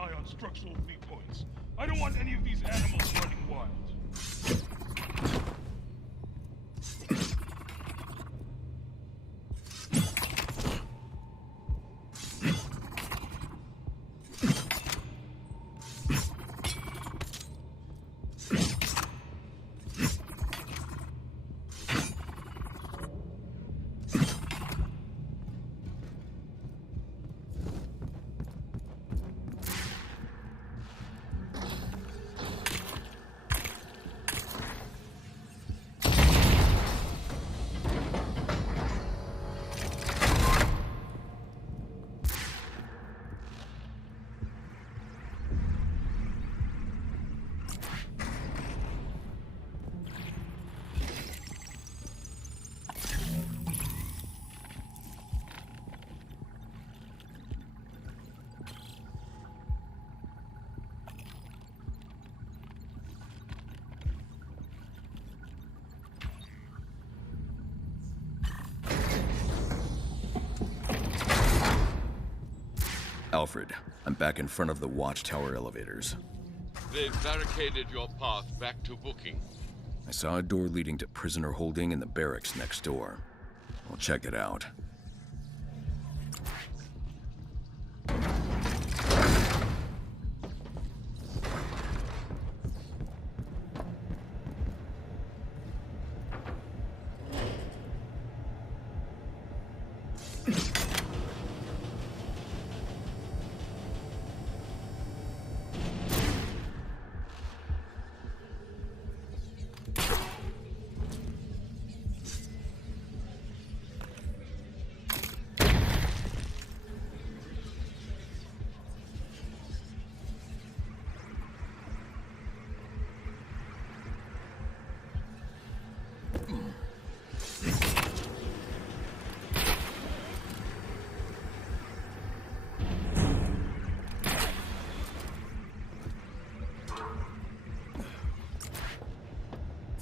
eye on structural weak points. I don't want any of these animals running wild. Alfred, I'm back in front of the Watchtower elevators. They've barricaded your path back to booking. I saw a door leading to prisoner holding in the barracks next door. I'll check it out.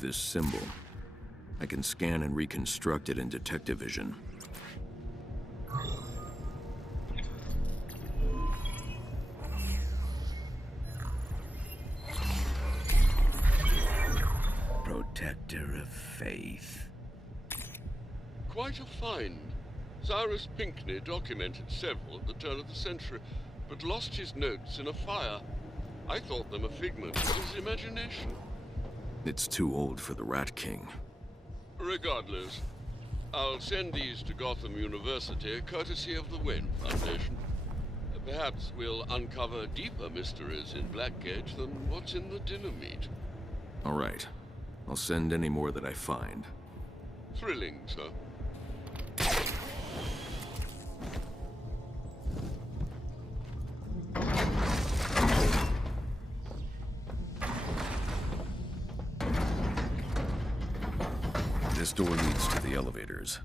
This symbol. I can scan and reconstruct it in detective vision. Protector of faith. Quite a find. Cyrus Pinckney documented several at the turn of the century, but lost his notes in a fire. I thought them a figment of his imagination. It's too old for the Rat King. Regardless, I'll send these to Gotham University, courtesy of the Wayne Foundation. Perhaps we'll uncover deeper mysteries in Blackgate than what's in the dinner meat. All right. I'll send any more that I find. Thrilling, sir. This door leads to the elevators.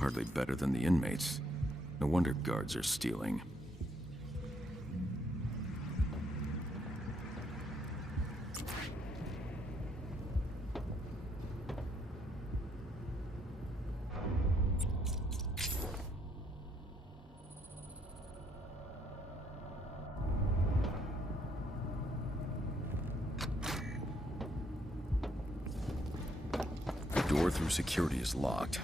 Hardly better than the inmates. No wonder guards are stealing. The door through security is locked.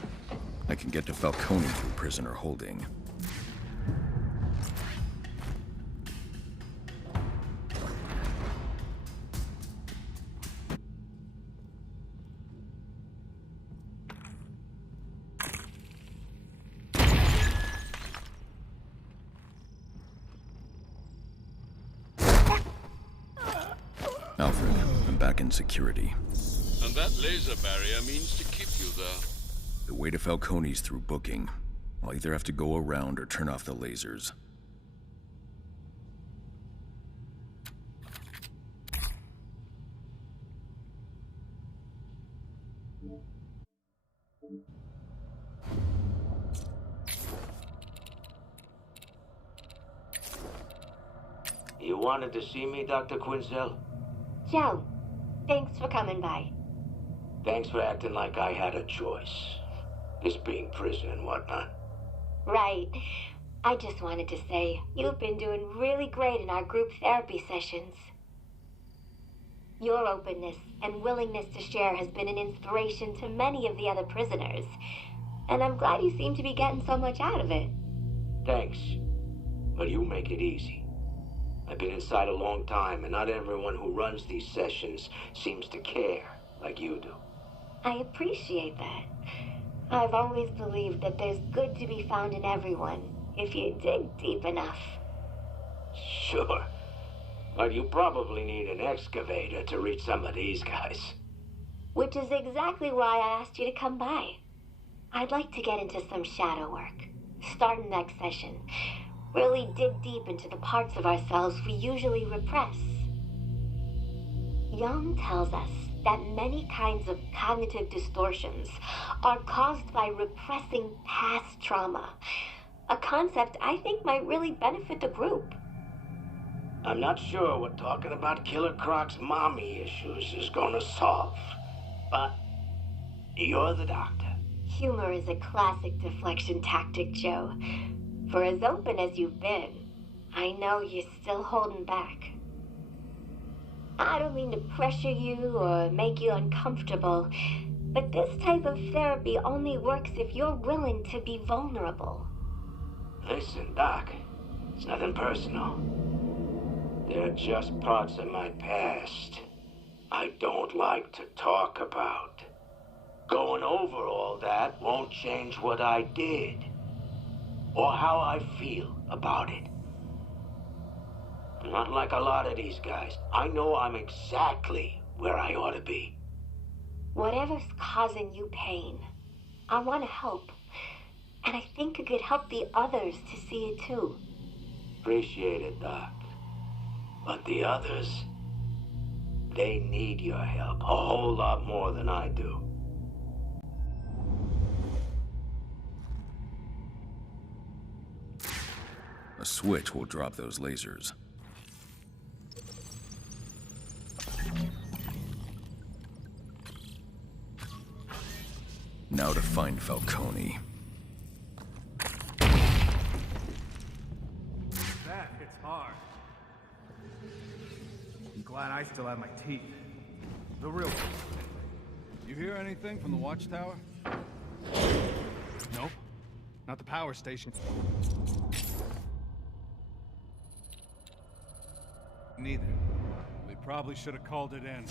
I can get to Falcone through prisoner holding. Alfred, I'm back in security. And that laser barrier means to keep you there. The way to Falcone's through booking. I'll either have to go around or turn off the lasers. You wanted to see me, Dr. Quinzel? Ciao. Thanks for coming by. Thanks for acting like I had a choice. This being prison and whatnot. Right. I just wanted to say, you've been doing really great in our group therapy sessions. Your openness and willingness to share has been an inspiration to many of the other prisoners. And I'm glad you seem to be getting so much out of it. Thanks. But you make it easy. I've been inside a long time, and not everyone who runs these sessions seems to care like you do. I appreciate that. I've always believed that there's good to be found in everyone, if you dig deep enough. Sure. But you probably need an excavator to reach some of these guys. Which is exactly why I asked you to come by. I'd like to get into some shadow work. Starting next session. Really dig deep into the parts of ourselves we usually repress. Young tells us that many kinds of cognitive distortions are caused by repressing past trauma. A concept I think might really benefit the group. I'm not sure what talking about Killer Croc's mommy issues is gonna solve. But you're the doctor. Humor is a classic deflection tactic, Joe. For as open as you've been, I know you're still holding back. I don't mean to pressure you or make you uncomfortable, but this type of therapy only works if you're willing to be vulnerable. Listen, Doc, it's nothing personal. They're just parts of my past I don't like to talk about. Going over all that won't change what I did, or how I feel about it. Not like a lot of these guys. I know I'm exactly where I ought to be. Whatever's causing you pain, I want to help. And I think it could help the others to see it too. Appreciate it, Doc. But the others, they need your help a whole lot more than I do. A switch will drop those lasers. Now to find Falcone. That hits hard. I'm glad I still have my teeth. The real one. You hear anything from the watchtower? Nope. Not the power station. Neither. They probably should have called it in.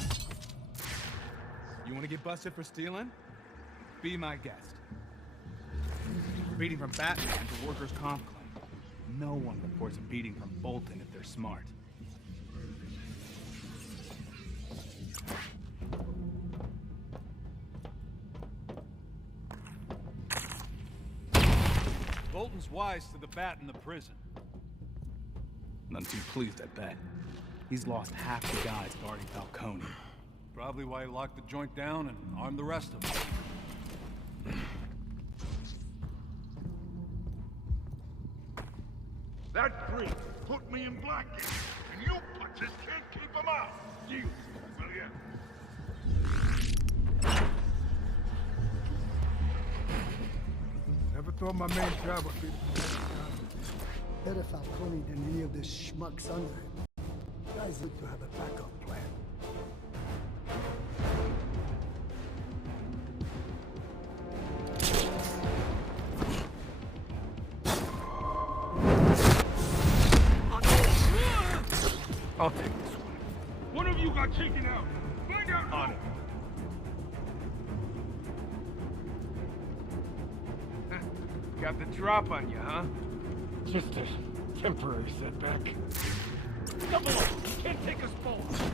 You want to get busted for stealing? Be my guest. Beating from Batman to workers' comp claim. No one reports a beating from Bolton if they're smart. Bolton's wise to the bat in the prison. None too pleased, I bet. He's lost half the guys guarding Falcone. Probably why he locked the joint down and armed the rest of them. That creep put me in Blackgate, and you punches can't keep him out. You, will ya? Never thought my main job would be better Falcone than any of the schmucks under him. Guys look to have a backup plan. I'll take this one. One of you got taken out. Find out On who. it. Got the drop on you, huh? Just a temporary setback. Double up! Can't take us both!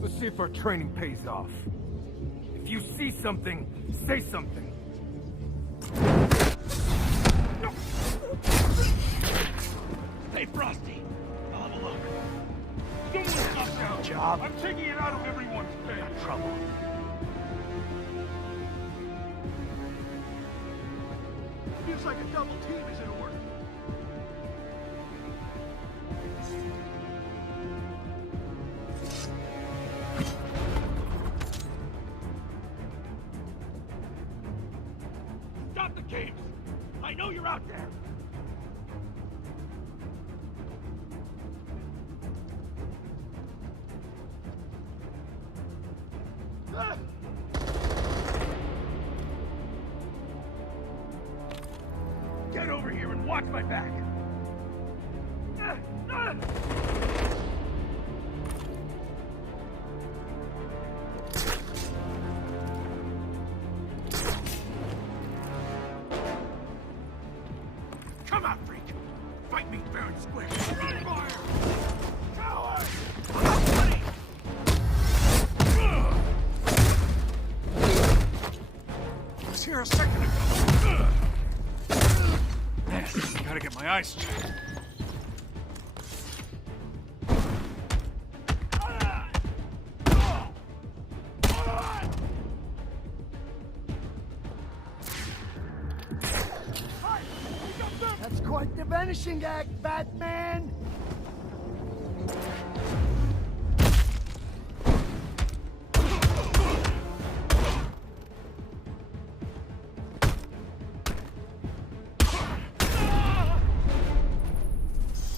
Let's see if our training pays off. If you see something, say something. Frosty. I'll have a look. Don't let stuff down. Job. I'm taking it out of everyone's bed. Trouble. Feels like a double team isn't at work. Stop the games! I know you're out there! Ah! Get over here and watch my back! Ah! Ah! Come out, freak! Fight me fair and square! Run fire! Coward! Buddy! I was here a second ago! Gotta get my eyes checked. That's quite the vanishing act, Batman!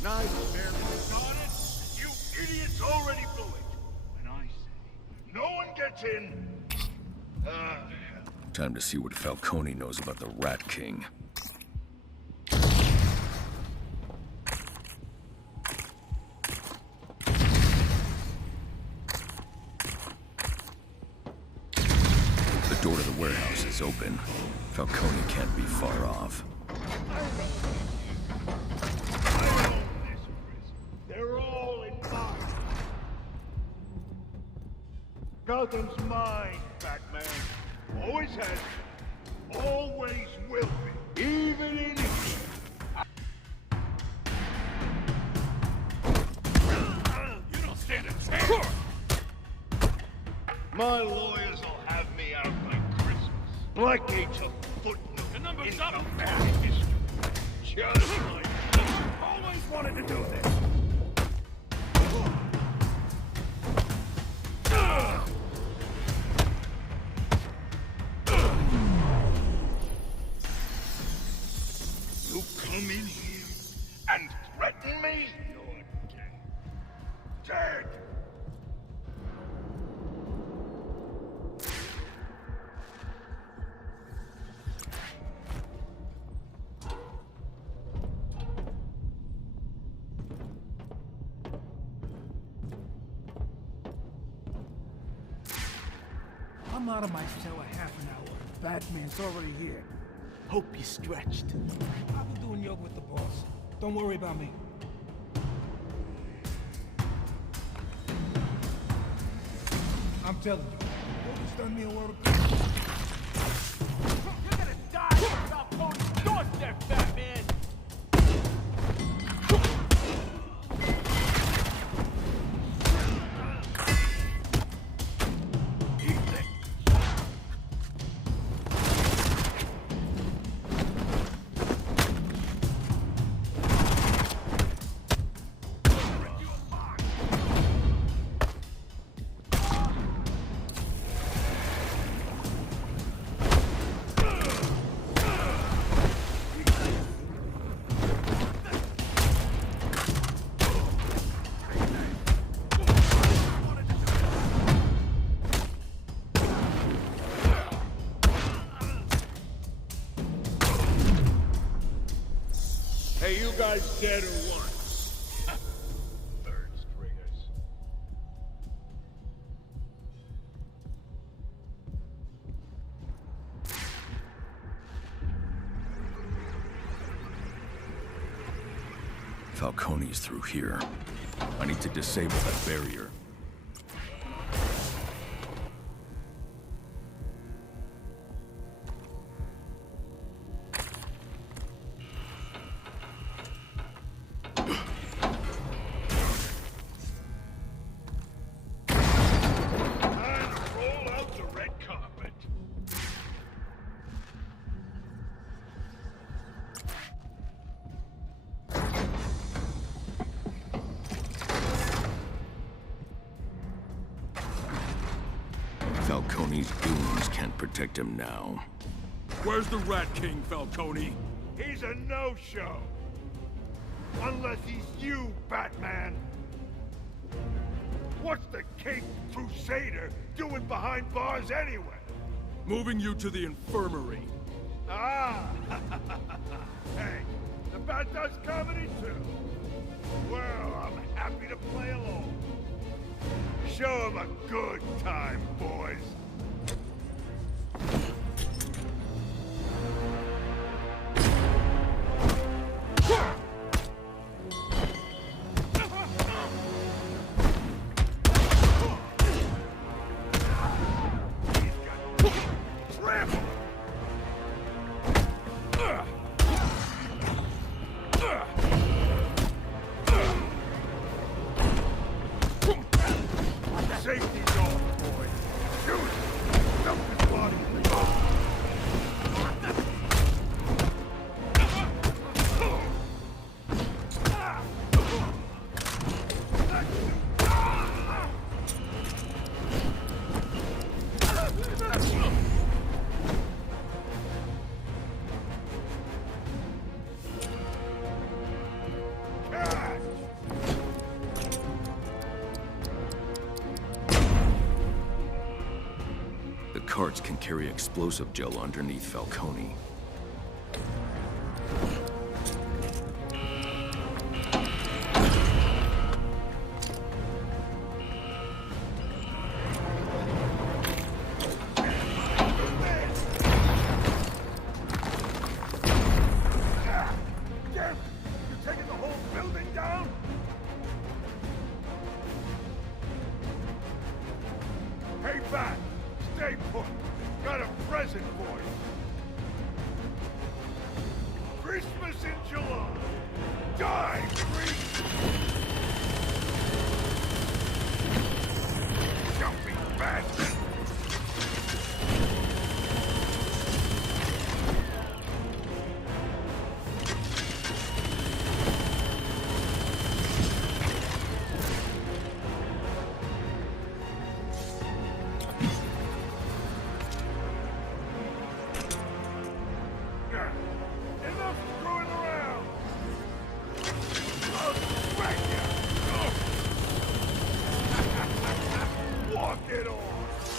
Nice, Barry. Got it? You idiots already blew it. And I say, no one gets in. Time to see what Falcone knows about the Rat King. The door to the warehouse is open. Falcone can't be far off. I own this prison. They're all in mine. Gotham's mine, Batman. Always has been. Always will be. Even in here. You don't stand a chance. My lawyers will have me out by Christmas. Blackgate's a footnote. The number's up. History. Just like always wanted to do this. You come in here and threaten me? You're dead. Dead! I'm out of my cell a half an hour. Batman's already here. Hope you stretched. I've been doing yoga with the boss. Don't worry about me. I'm telling you, yoga's done me a world of good. You're gonna die without Tony's doorstep, Batman! Hey, you guys dead or what? Third stringers. Falcone's through here. I need to disable that barrier. These goons can't protect him now. Where's the Rat King, Falcone? He's a no-show. Unless he's you, Batman. What's the Caped Crusader doing behind bars anyway? Moving you to the infirmary. Ah! Hey, the Bat does comedy too. Well, I'm happy to play along. Show him a good time, boys. Safety's off, boys. Shoot it! Dump his body in the yard. The carts can carry explosive gel underneath Falcone. Damn! You're taking the whole building down? Hey, Bat! Stay put! Got a present for you! Christmas in July! Die, freak! Jumping bastard! Enough screwing around! I'll smack you! Walk it off!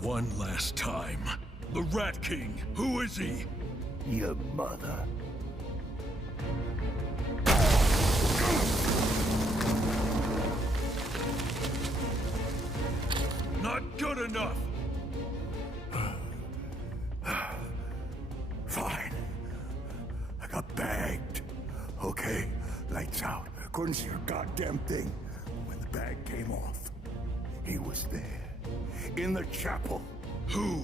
One last time. The Rat King, who is he? Your mother. Not good enough! Fine. I got bagged. Okay, lights out. Couldn't see a goddamn thing. When the bag came off, he was there. In the chapel. Who?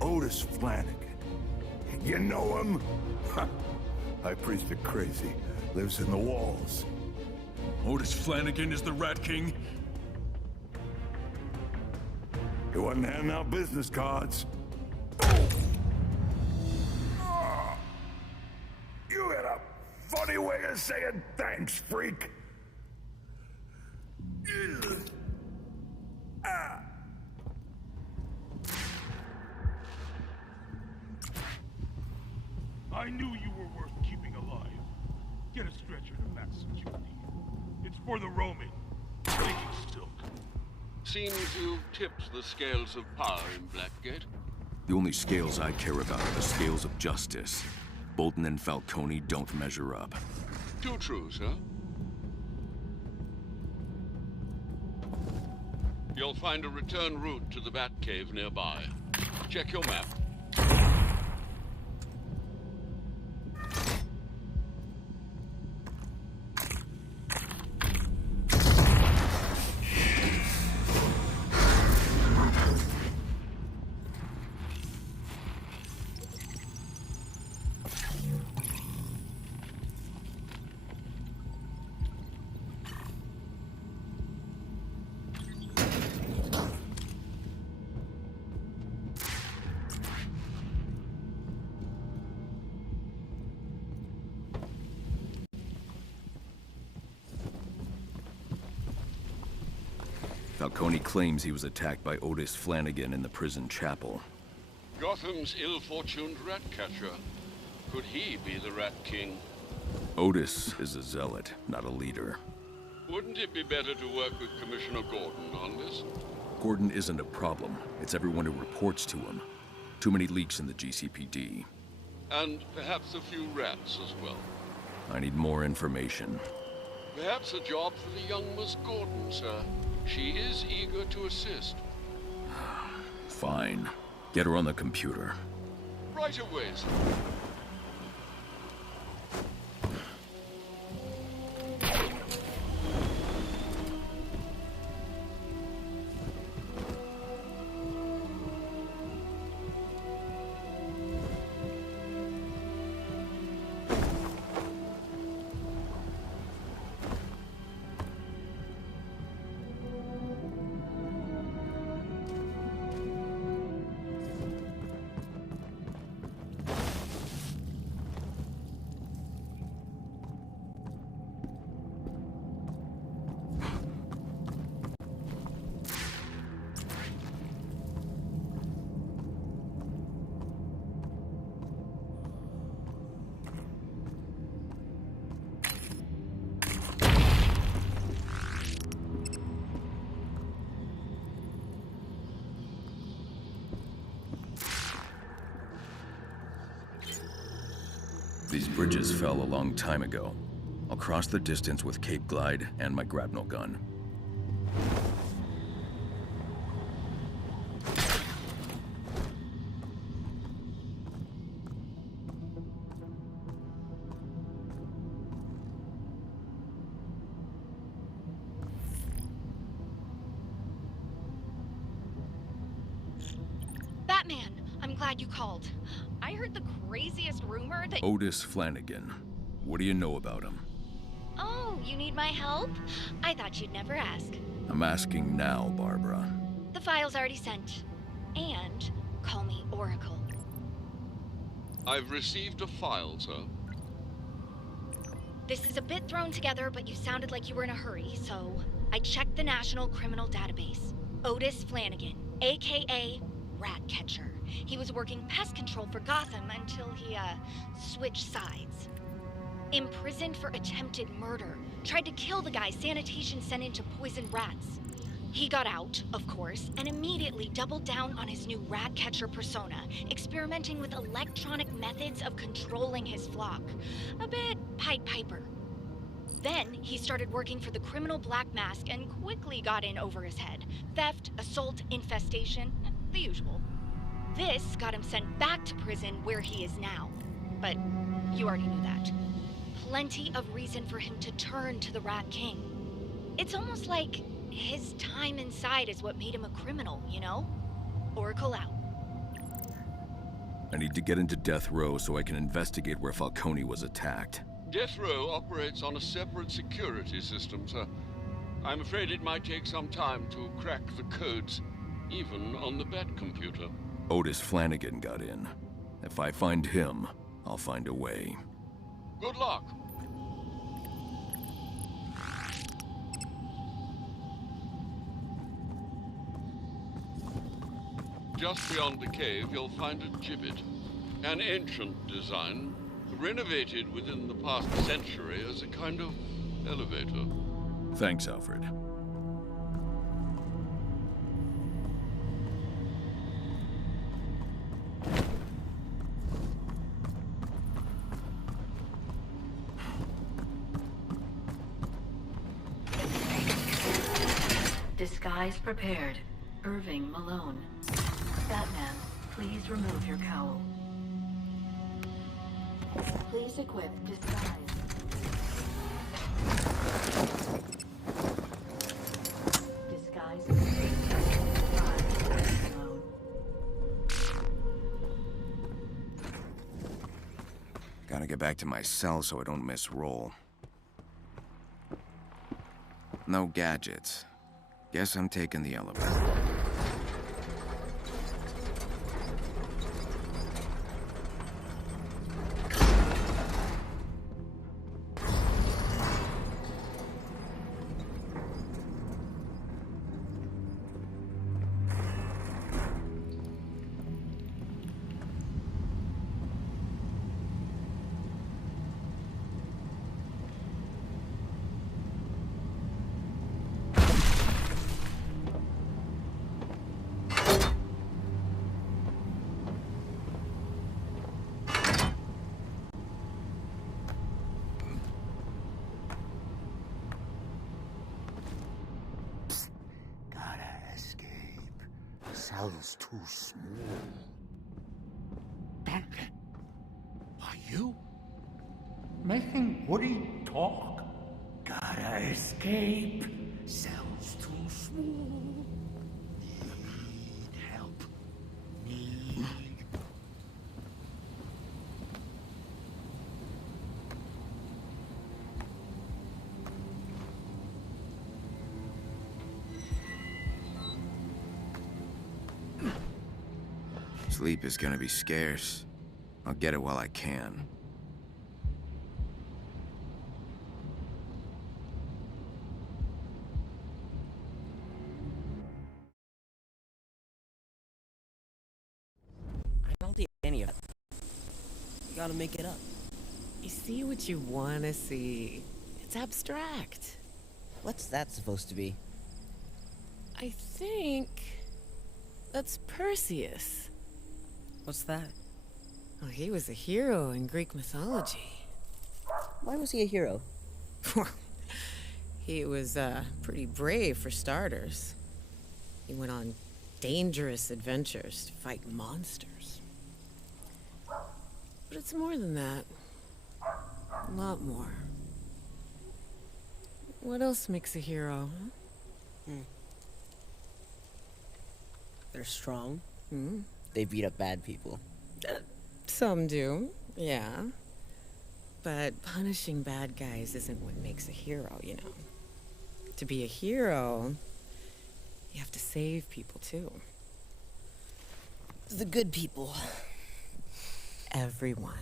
Otis Flanagan. You know him? High priest of crazy. Lives in the walls. Otis Flanagan is the Rat King? He wasn't handing out business cards. You had a funny way of saying thanks, freak. I knew you were worth keeping alive. Get a stretcher to max security. It's for the roaming. Making silk. Seems you've tipped the scales of power in Blackgate. The only scales I care about are the scales of justice. Bolton and Falcone don't measure up. Too true, sir. You'll find a return route to the Batcave nearby. Check your map. Falcone claims he was attacked by Otis Flanagan in the prison chapel. Gotham's ill-fortuned rat catcher. Could he be the Rat King? Otis is a zealot, not a leader. Wouldn't it be better to work with Commissioner Gordon on this? Gordon isn't a problem. It's everyone who reports to him. Too many leaks in the GCPD. And perhaps a few rats as well. I need more information. Perhaps a job for the young Miss Gordon, sir. She is eager to assist. Fine. Get her on the computer. Right away, sir. These bridges fell a long time ago. I'll cross the distance with Cape Glide and my grapnel gun. Batman, I'm glad you called. I heard the craziest rumor that— Otis Flanagan. What do you know about him? Oh, you need my help? I thought you'd never ask. I'm asking now, Barbara. The file's already sent. And call me Oracle. I've received a file, sir. This is a bit thrown together, but you sounded like you were in a hurry, so I checked the National Criminal Database. Otis Flanagan, aka Ratcatcher. He was working pest control for Gotham until he, switched sides. Imprisoned for attempted murder. Tried to kill the guy sanitation sent in to poison rats. He got out, of course, and immediately doubled down on his new rat catcher persona, experimenting with electronic methods of controlling his flock. A bit Pied Piper. Then he started working for the criminal Black Mask and quickly got in over his head. Theft, assault, infestation, the usual. This got him sent back to prison where he is now. But you already knew that. Plenty of reason for him to turn to the Rat King. It's almost like his time inside is what made him a criminal, you know? Oracle out. I need to get into Death Row so I can investigate where Falcone was attacked. Death Row operates on a separate security system, sir. I'm afraid it might take some time to crack the codes, even on the Bat computer. Otis Flanagan got in. If I find him, I'll find a way. Good luck. Just beyond the cave, you'll find a gibbet. An ancient design, renovated within the past century as a kind of elevator. Thanks, Alfred. Disguise prepared. Irving Malone. Batman, please remove your cowl. Please equip disguise. Disguise complete. Malone. Gotta get back to my cell so I don't miss roll. No gadgets. Guess I'm taking the elevator. Cell's too small. Dent, are you making Woody talk? Gotta escape. Cell's too small. Need help. Need. Sleep is gonna be scarce. I'll get it while I can. I don't see any of it. You gotta make it up. You see what you wanna see. It's abstract. What's that supposed to be? I think that's Perseus. What's that? Well, he was a hero in Greek mythology. Why was he a hero? He was pretty brave for starters. He went on dangerous adventures to fight monsters. But it's more than that. A lot more. What else makes a hero, huh? They're strong. Hmm? They beat up bad people. Some do, yeah. But punishing bad guys isn't what makes a hero, you know. To be a hero, you have to save people too. The good people. Everyone.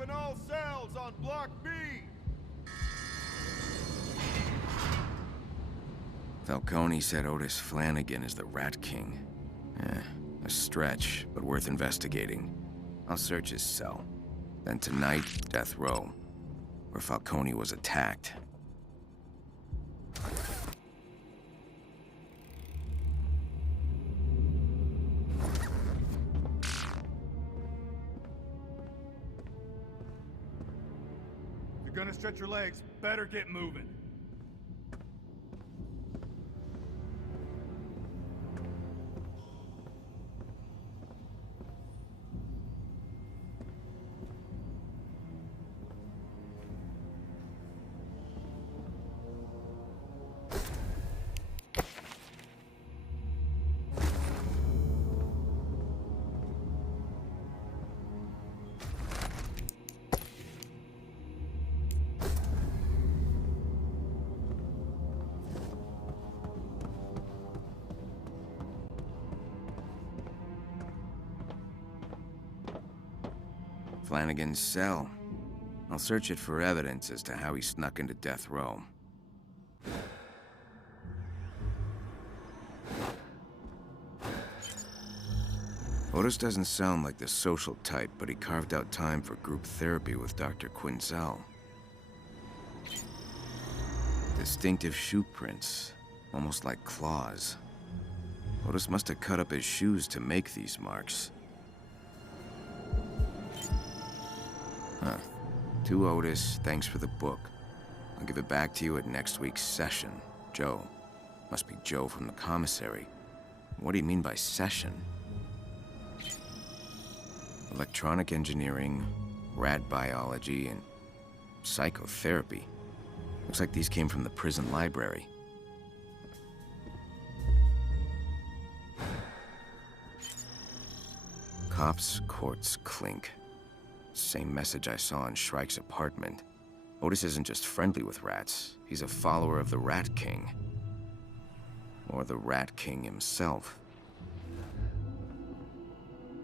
Open all cells on Block B! Falcone said Otis Flanagan is the Rat King. A stretch, but worth investigating. I'll search his cell. Then tonight, death row, where Falcone was attacked. If you're gonna stretch your legs, better get moving. Flanagan's cell. I'll search it for evidence as to how he snuck into death row. Otis doesn't sound like the social type, but he carved out time for group therapy with Dr. Quinzel. Distinctive shoe prints, almost like claws. Otis must have cut up his shoes to make these marks. Huh. To Otis, thanks for the book. I'll give it back to you at next week's session. Joe. Must be Joe from the commissary. What do you mean by session? Electronic engineering, rad biology, and psychotherapy. Looks like these came from the prison library. Cops, courts, clink. Same message I saw in Shrike's apartment. Otis isn't just friendly with rats, he's a follower of the Rat King. Or the Rat King himself.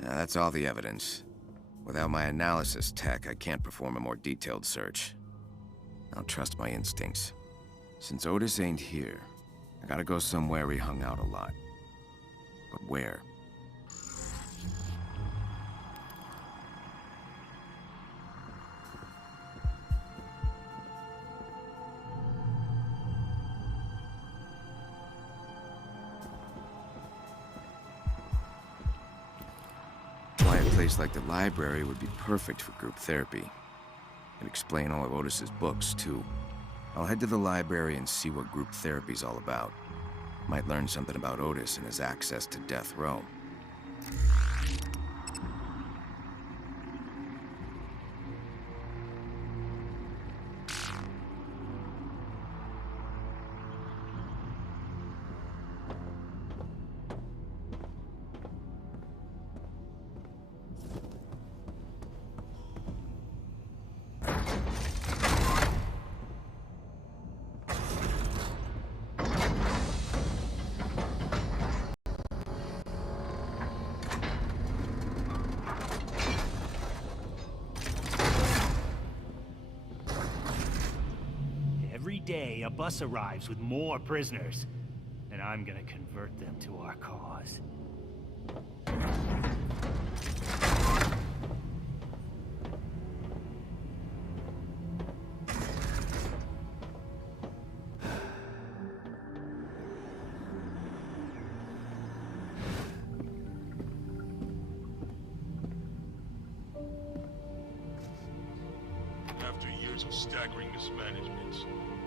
Now, that's all the evidence. Without my analysis tech, I can't perform a more detailed search. I'll trust my instincts. Since Otis ain't here, I gotta go somewhere he hung out a lot. But where? A place like the library would be perfect for group therapy. It'd explain all of Otis's books, too. I'll head to the library and see what group therapy's all about. Might learn something about Otis and his access to death row. Every day, a bus arrives with more prisoners, and I'm gonna convert them to our cause. After years of staggering mismanagement,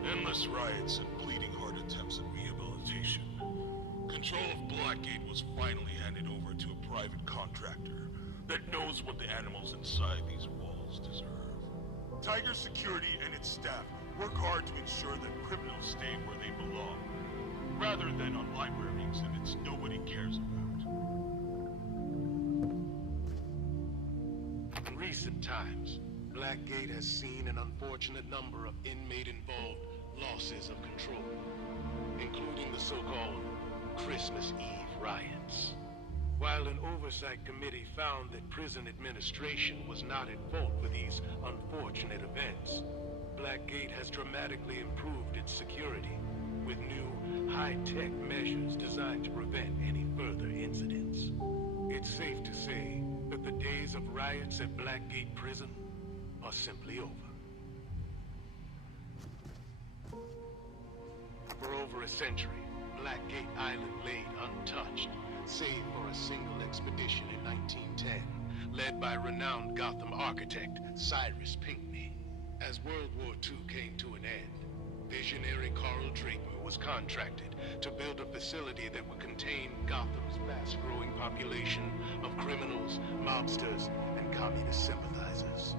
endless riots, and bleeding heart attempts at rehabilitation, control of Blackgate was finally handed over to a private contractor that knows what the animals inside these walls deserve. Tiger Security and its staff work hard to ensure that criminals stay where they belong, rather than on library exhibits nobody cares about. In recent times, Blackgate has seen an unfortunate number of inmate-involved losses of control, including the so-called Christmas Eve riots. While an oversight committee found that prison administration was not at fault for these unfortunate events, Blackgate has dramatically improved its security with new, high-tech measures designed to prevent any further incidents. It's safe to say that the days of riots at Blackgate Prison are simply over. For over a century, Blackgate Island laid untouched, save for a single expedition in 1910, led by renowned Gotham architect Cyrus Pinckney. As World War II came to an end, visionary Carl Draper was contracted to build a facility that would contain Gotham's fast-growing population of criminals, mobsters, and communist sympathizers.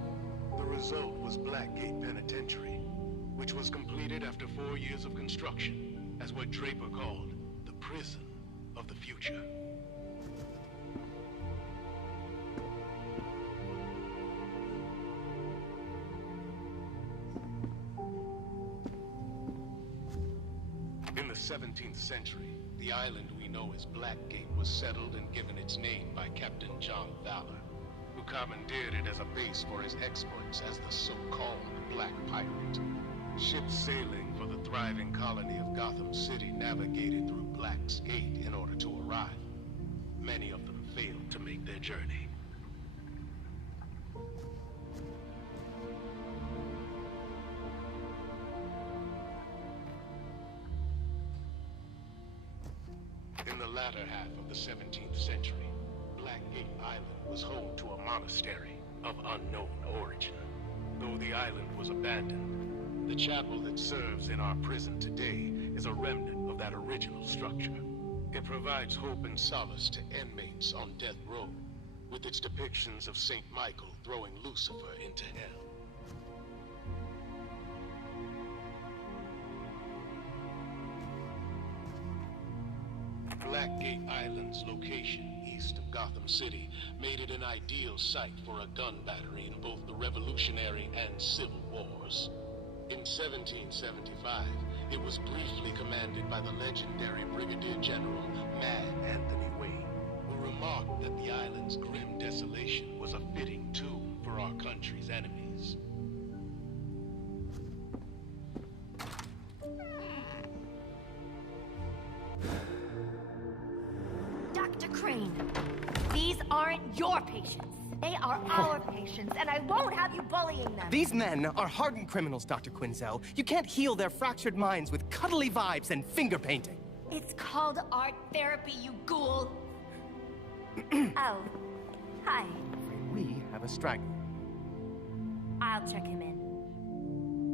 The result was Blackgate Penitentiary, which was completed after 4 years of construction as what Draper called the prison of the future. In the 17th century, the island we know as Blackgate was settled and given its name by Captain John Valor, who commandeered it as a base for his exploits as the so-called Black Pirate. Ships sailing for the thriving colony of Gotham City navigated through Black's Gate in order to arrive. Many of them failed to make their journey. In the latter half of the 17th century, Blackgate Island was home to a monastery of unknown origin. Though the island was abandoned, the chapel that serves in our prison today is a remnant of that original structure. It provides hope and solace to inmates on death row, with its depictions of St. Michael throwing Lucifer into hell. Blackgate Island's location east of Gotham City made it an ideal site for a gun battery in both the Revolutionary and Civil Wars. In 1775, it was briefly commanded by the legendary Brigadier General Mad Anthony Wayne, who remarked that the island's grim desolation was a fitting tomb for our country's enemies. Dr. Crane, these aren't your patients. They are our patients, and I won't have you bullying them. These men are hardened criminals, Dr. Quinzel. You can't heal their fractured minds with cuddly vibes and finger painting. It's called art therapy, you ghoul. Oh, hi. We have a straggler. I'll check him in.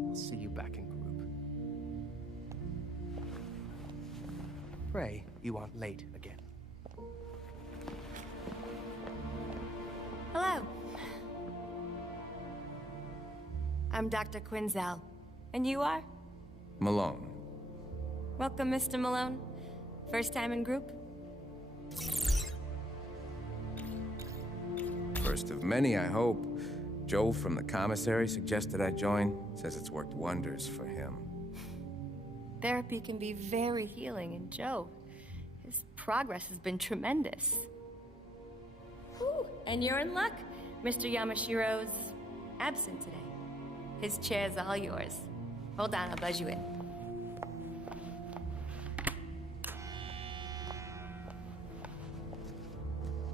I'll see you back in group. Pray you aren't late again. Hello. I'm Dr. Quinzel. And you are? Malone. Welcome, Mr. Malone. First time in group? First of many, I hope. Joe from the commissary suggested I join. Says it's worked wonders for him. Therapy can be very healing, and Joe, his progress has been tremendous. Whew, and you're in luck. Mr. Yamashiro's absent today. His chair's all yours. Hold on, I'll buzz you in.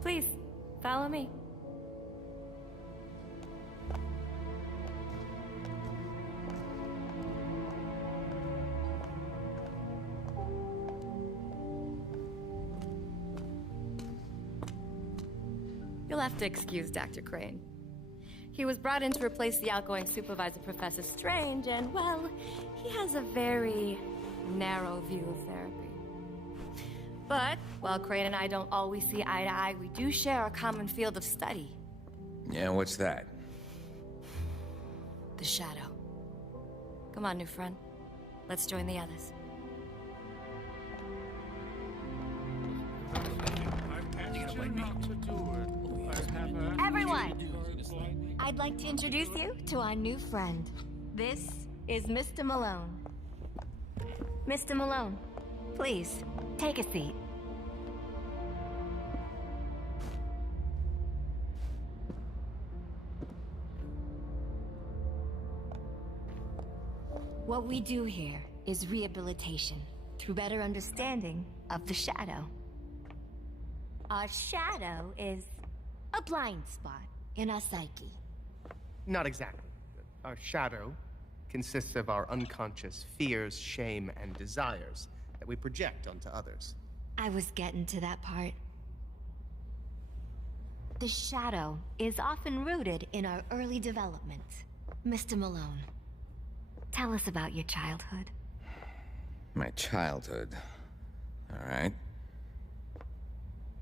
Please, follow me. You'll have to excuse Dr. Crane. He was brought in to replace the outgoing supervisor, Professor Strange, and, well, he has a very narrow view of therapy. But, while Crane and I don't always see eye to eye, we do share a common field of study. Yeah, what's that? The shadow. Come on, new friend. Let's join the others. Everyone! I'd like to introduce you to our new friend. This is Mr. Malone. Mr. Malone, please, take a seat. What we do here is rehabilitation through better understanding of the shadow. Our shadow is a blind spot in our psyche. Not exactly. Our shadow consists of our unconscious fears, shame, and desires that we project onto others. I was getting to that part. The shadow is often rooted in our early development. Mr. Malone, tell us about your childhood. My childhood. All right.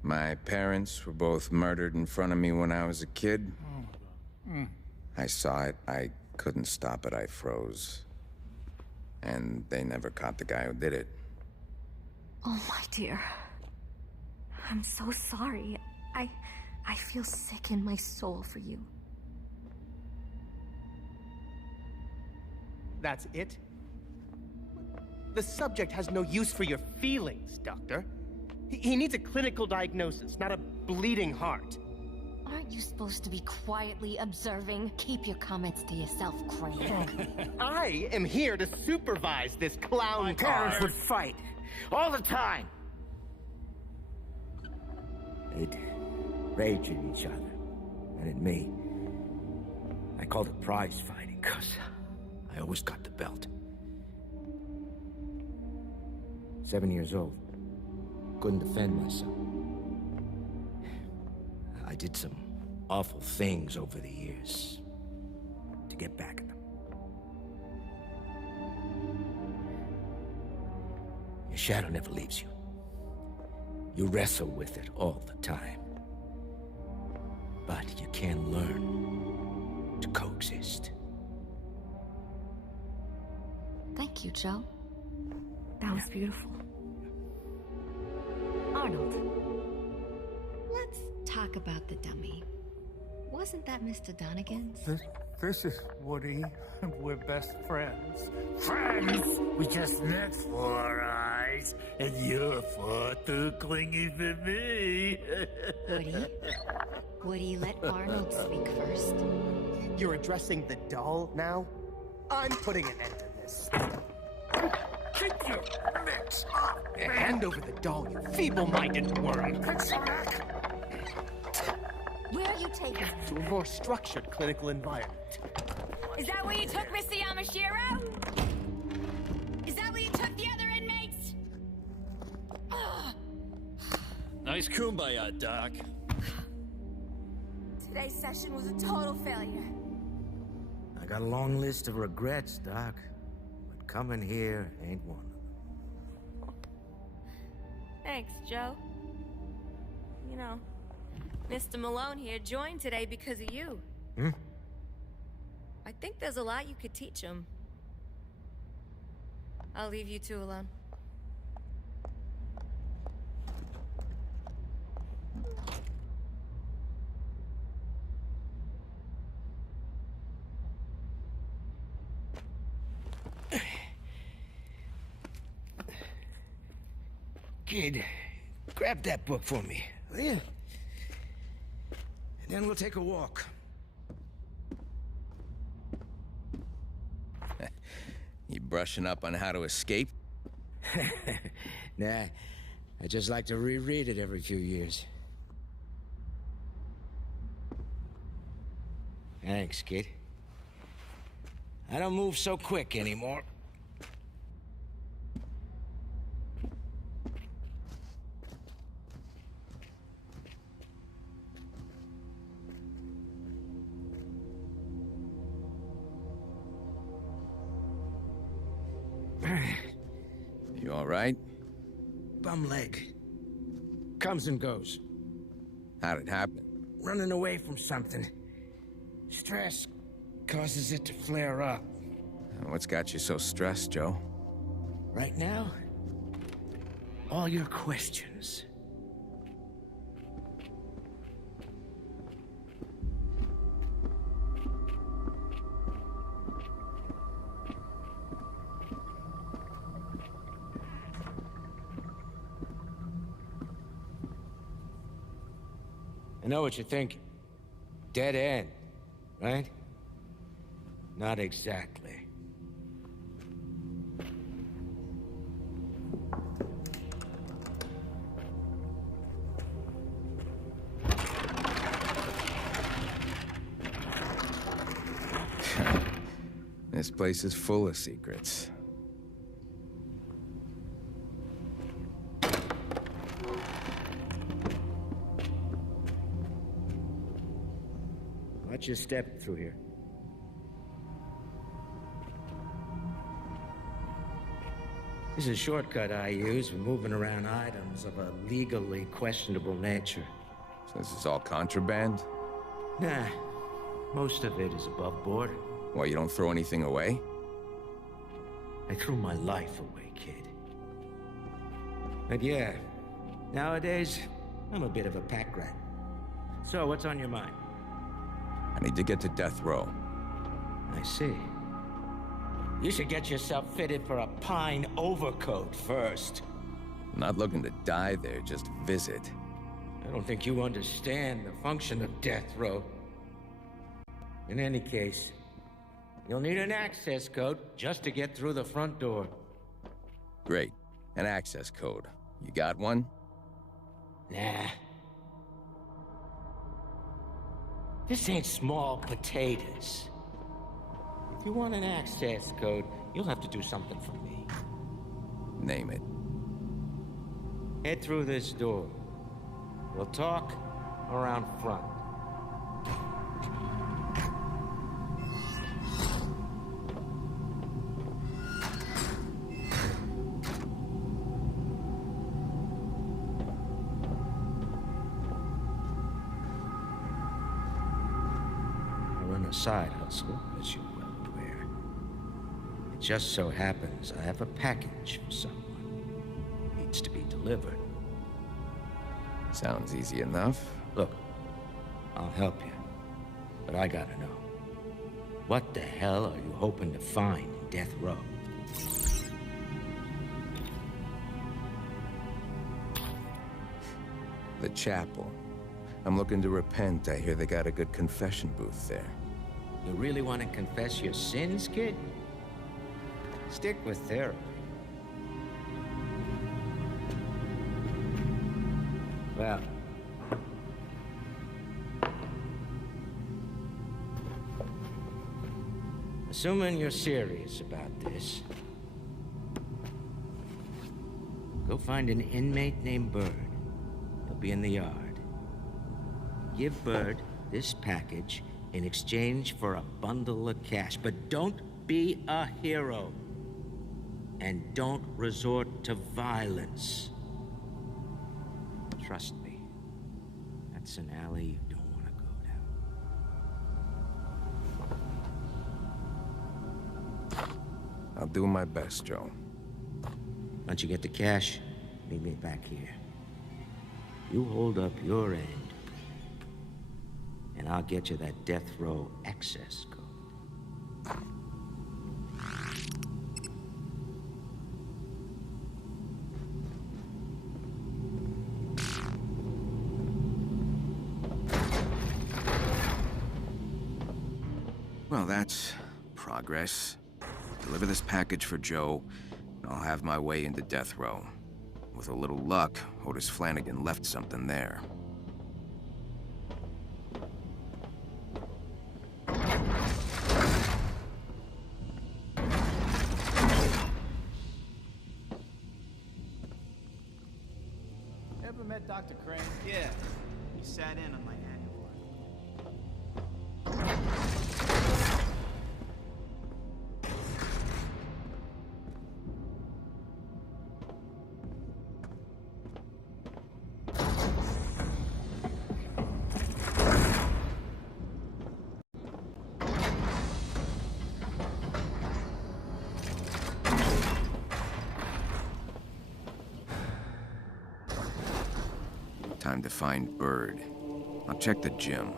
My parents were both murdered in front of me when I was a kid. I saw it. I couldn't stop it. I froze. And they never caught the guy who did it. Oh, my dear. I'm so sorry. I feel sick in my soul for you. That's it? The subject has no use for your feelings, Doctor. He needs a clinical diagnosis, not a bleeding heart. Aren't you supposed to be quietly observing? Keep your comments to yourself, Crane. I am here to supervise this clown My car. parents would fight. All the time. They'd rage at each other. And at me. I called it prize fighting, because I always got the belt. 7 years old. Couldn't defend myself. I did some awful things over the years to get back at them. Your shadow never leaves you. You wrestle with it all the time. But you can learn to coexist. Thank you, Joe. That was beautiful. Arnold, let's talk about the dummy. Wasn't that Mr. Donegan's? This is Woody, and we're best friends. Friends? We just met 4 eyes, and you're far too clingy for me. Woody, let Arnold speak first. You're addressing the doll now? I'm putting an end to this. Keep your mitts up! Hand over the doll, you feeble-minded worm. Where are you taking him? To a more structured clinical environment. Is that where you took Mr. Yamashiro? Is that where you took the other inmates? Nice kumbaya, Doc. Today's session was a total failure. I got a long list of regrets, Doc. But coming here ain't one of them. Thanks, Joe. You know, Mr. Malone here joined today because of you. I think there's a lot you could teach him. I'll leave you two alone. Kid, grab that book for me, will you? And then we'll take a walk. You brushing up on how to escape? Nah, I just like to reread it every few years. Thanks, kid. I don't move so quick anymore. You all right? Bum leg. Comes and goes. How'd it happen? Running away from something. Stress causes it to flare up. What's got you so stressed, Joe? Right now, all your questions. I know what you're thinking. Dead end, right? Not exactly. This place is full of secrets. Watch your step through here. This is a shortcut I use for moving around items of a legally questionable nature. So this is all contraband? Nah, most of it is above board. Why, you don't throw anything away? I threw my life away, kid. But yeah, nowadays, I'm a bit of a pack rat. So, what's on your mind? I need to get to death row. I see. You should get yourself fitted for a pine overcoat first. I'm not looking to die there, just visit. I don't think you understand the function of death row. In any case, you'll need an access code just to get through the front door. Great. An access code. You got one? Nah. This ain't small potatoes. If you want an access code, you'll have to do something for me. Name it. Head through this door. We'll talk around front. I run a side hustle, as you're well aware. It just so happens I have a package for someone. Needs to be delivered. Sounds easy enough. Look, I'll help you. But I gotta know. What the hell are you hoping to find in Death Row? The chapel. I'm looking to repent. I hear they got a good confession booth there. You really want to confess your sins, kid? Stick with therapy. Well, assuming you're serious about this, go find an inmate named Bird. He'll be in the yard. Give Bird this package in exchange for a bundle of cash, but don't be a hero. And don't resort to violence. Trust me, that's an alley you don't want to go down. I'll do my best, Joe. Once you get the cash, meet me back here. You hold up your end, and I'll get you that death row access code. Well, that's progress. Deliver this package for Joe, and I'll have my way into death row. With a little luck, Otis Flanagan left something there. Ever met Dr. Crane? Yeah. He sat in on my annual. Time to find Bird. I'll check the gym.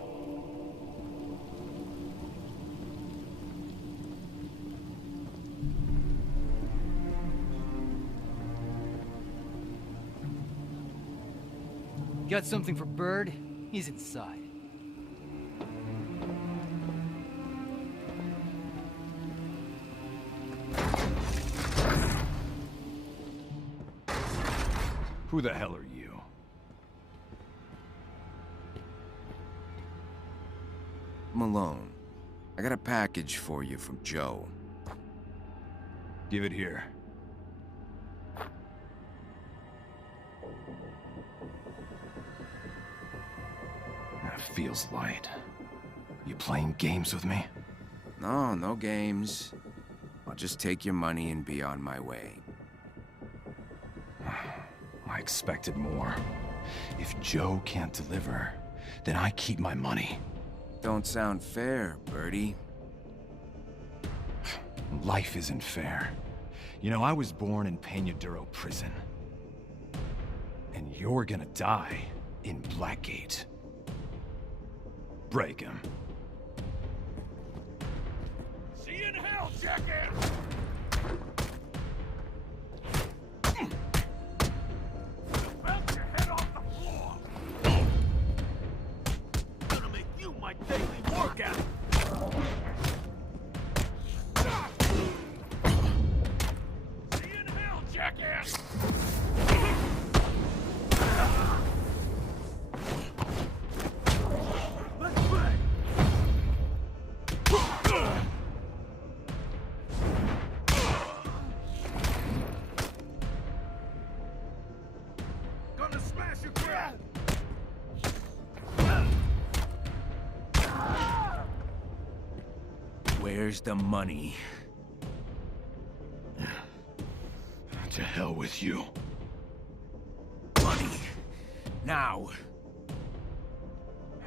Got something for Bird? He's inside. Who the hell are you? Malone, I got a package for you from Joe. Give it here. That feels light. You playing games with me? No, no games. I'll just take your money and be on my way. I expected more. If Joe can't deliver, then I keep my money. Don't sound fair, Birdie. Life isn't fair. You know, I was born in Peña Duro prison. And you're gonna die in Blackgate. Break him. See you in hell, jackass! Bounce your head off the floor! Gonna make you my daily workout! See you in hell, jackass! Let's play! Gonna smash your crap! Where's the money? To hell with you. Money. Now.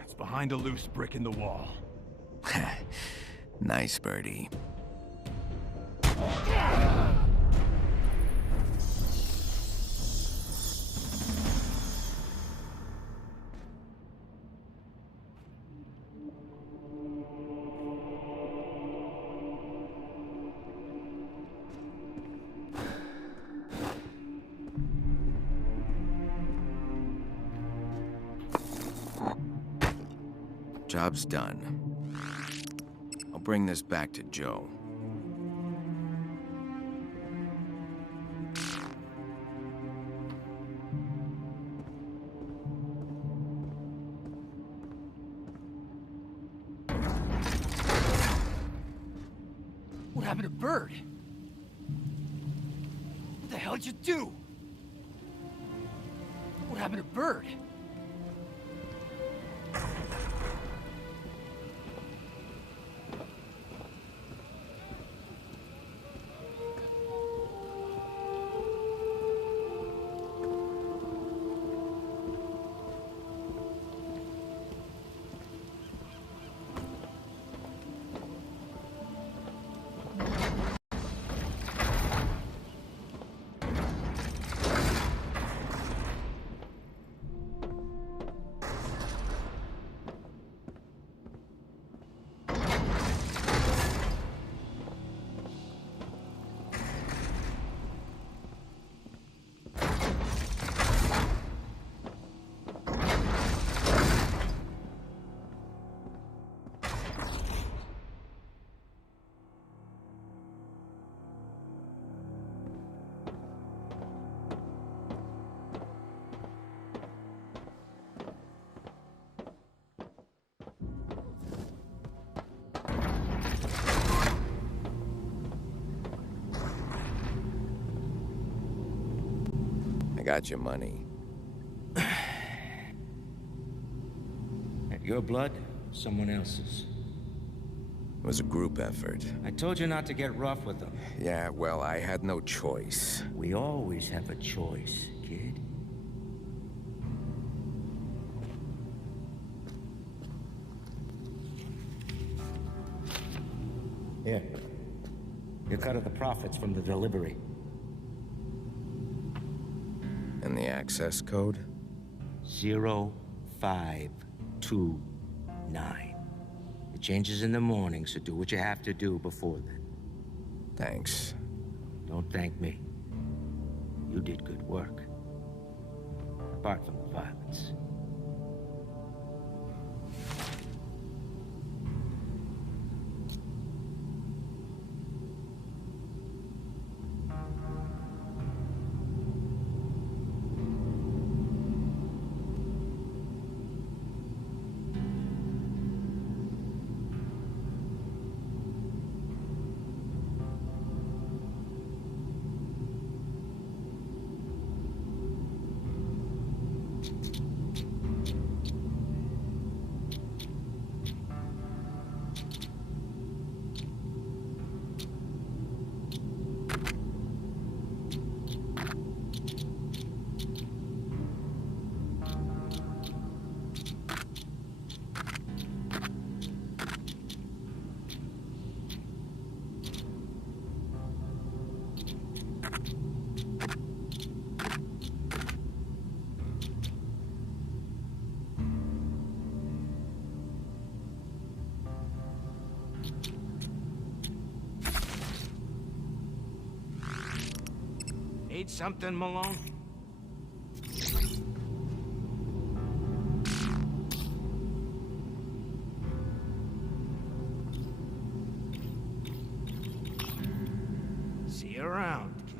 It's behind a loose brick in the wall. Nice, Birdie. Job's done. I'll bring this back to Joe. What happened to Bird? What the hell did you do? What happened to Bird? Got your money. Your blood, someone else's. It was a group effort. I told you not to get rough with them. Yeah, well, I had no choice. We always have a choice, kid. Here. Your cut of the profits from the delivery. And the access code? 0529. It changes in the morning, so do what you have to do before then. Thanks. Don't thank me. You did good work. Apart from the violence. Need something, Malone? See you around, kid.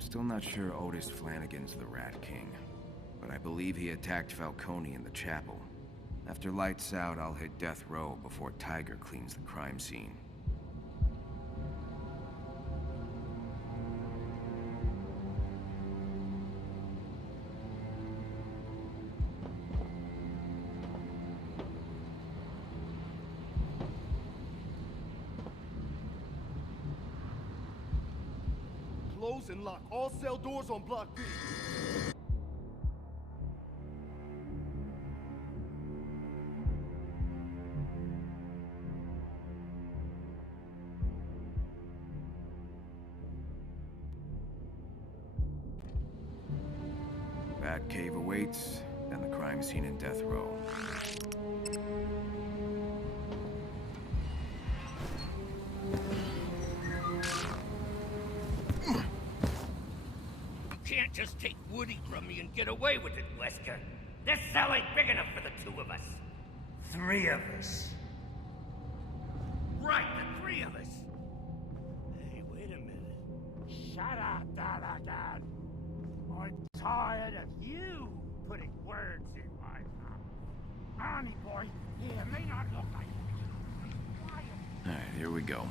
Still not sure Otis Flanagan's the Rat King, but I believe he attacked Falcone in the chapel. After lights out, I'll hit death row before Tiger cleans the crime scene. Close and lock all cell doors on Block B. Batcave awaits, then the crime scene in death row. Can't just take Woody from me and get away with it, Wesker. This cell ain't big enough for the two of us. 3 of us. Right, the 3 of us. Hey, wait a minute. Shut up, Dalagan. I'm tired of you putting words in my mouth. Arnie boy, yeah, may not look like it. Alright, here we go.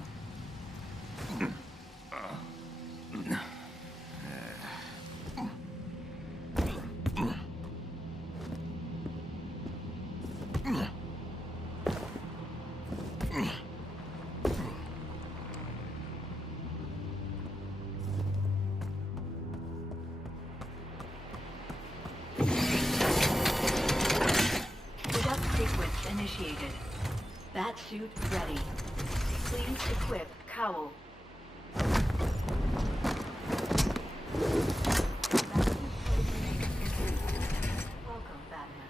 Initiated. Bat suit ready. Please equip cowl. Welcome, Batman.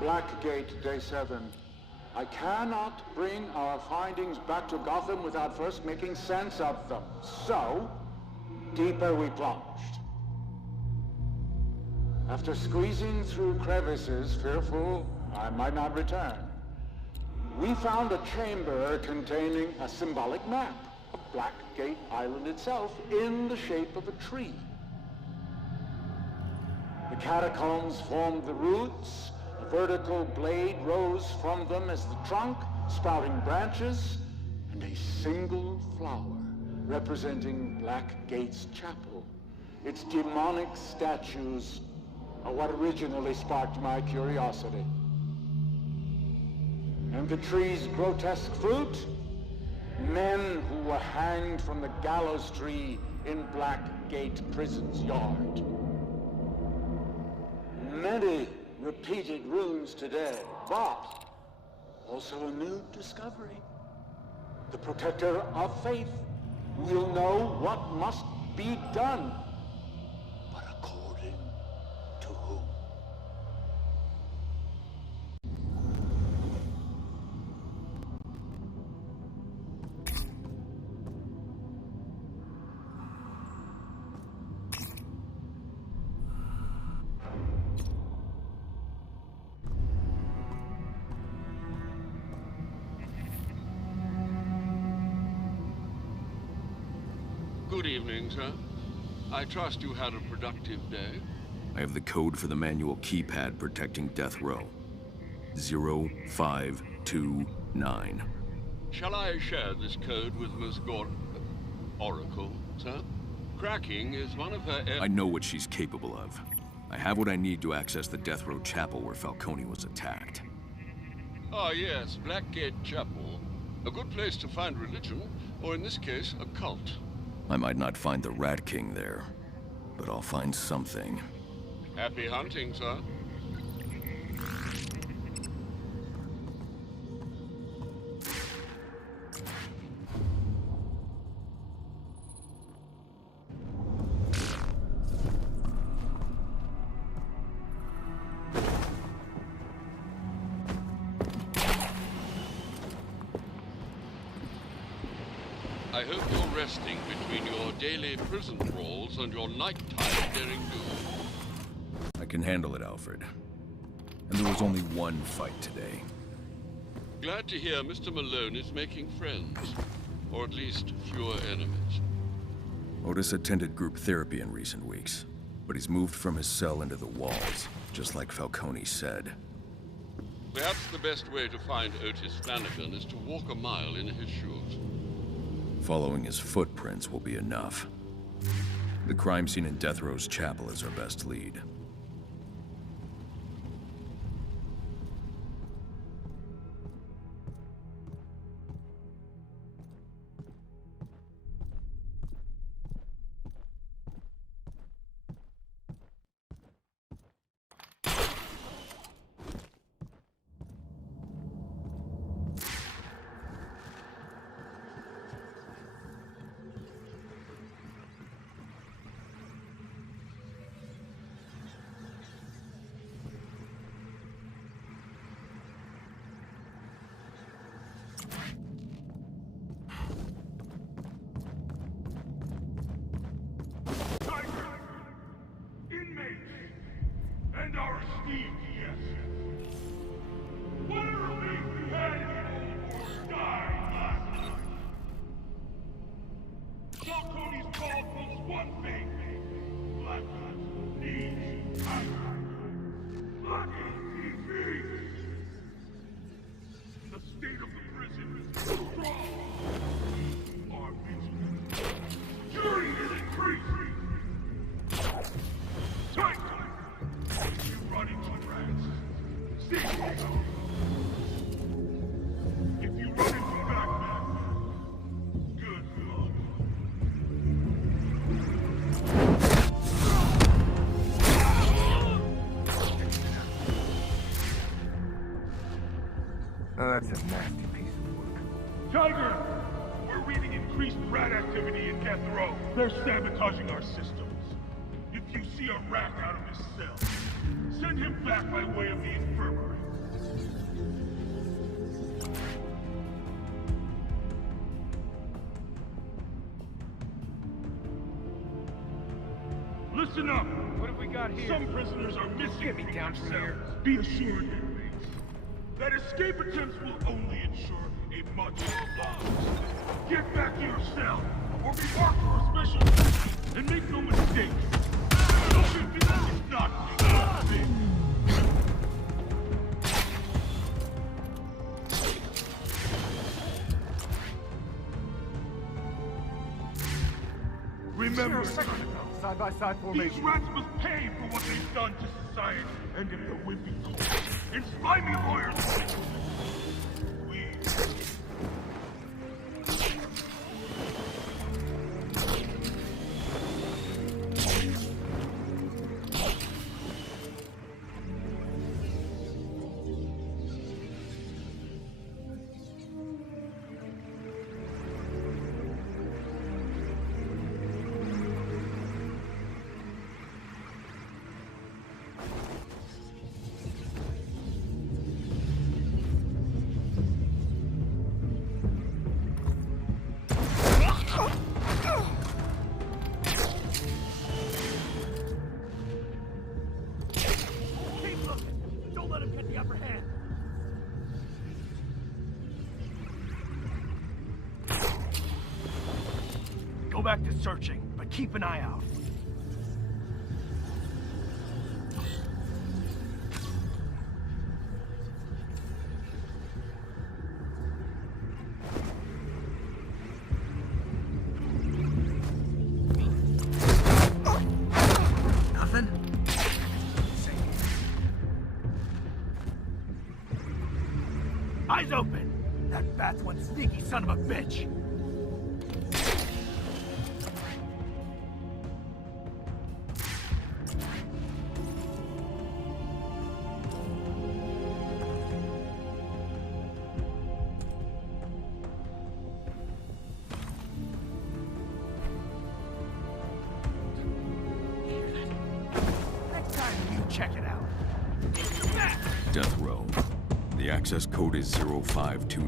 Blackgate, Day 7. I cannot bring our findings back to Gotham without first making sense of them. So, deeper we plunged. After squeezing through crevices, fearful I might not return, we found a chamber containing a symbolic map of Blackgate Island itself in the shape of a tree. The catacombs formed the roots. A vertical blade rose from them as the trunk, sprouting branches, and a single flower representing Blackgate's chapel. Its demonic statues are what originally sparked my curiosity. And the tree's grotesque fruit? Men who were hanged from the gallows tree in Blackgate Prison's yard. Many repeated runes today, but also a new discovery. The protector of faith will know what must be done. But according to whom? Good evening, sir. I trust you had a productive day. I have the code for the manual keypad protecting Death Row. 0529. Shall I share this code with Miss Oracle, sir? Cracking is one of her... I know what she's capable of. I have what I need to access the Death Row Chapel where Falcone was attacked. Ah, yes, Blackgate Chapel. A good place to find religion, or in this case, a cult. I might not find the Rat King there, but I'll find something. Happy hunting, sir. I hope you're resting between your daily prison brawls and your nighttime daring do. I can handle it, Alfred. And there was only one fight today. Glad to hear Mr. Malone is making friends. Or at least fewer enemies. Otis attended group therapy in recent weeks, but he's moved from his cell into the walls, just like Falcone said. Perhaps the best way to find Otis Flanagan is to walk a mile in his shoes. Following his footprints will be enough. The crime scene in Death Row's chapel is our best lead. And our esteemed guests. Whatever made you had or died last night. Falcone's call means one thing. Blackgate needs action. Blackgate needs. The state of the prison is strong. Our vigilance. Security is increasing. Tight. If you run into rats, stay down. If you run into Batman, good luck. Oh, that's a nasty piece of work. Tiger! We're reading increased rat activity in Death Row. They're sabotaging our systems. If you see a rat out of his cell, send him back by way of the infirmary. Listen up! What have we got here? Some prisoners are missing. Get me down from here. Be assured, inmates, that escape attempts will only ensure a much loss. Get back to your cell, or be marked for a special duty, and make no mistakes. Social business is not a thing. Remember, side-by-side these formation. rats must pay for what they've done to society. And if the wimpy court and slimy lawyers we... Go back to searching, but keep an eye out. Nothing? Eyes open! That bat's one sneaky son of a bitch! Check it out. Death row. The access code is 0529.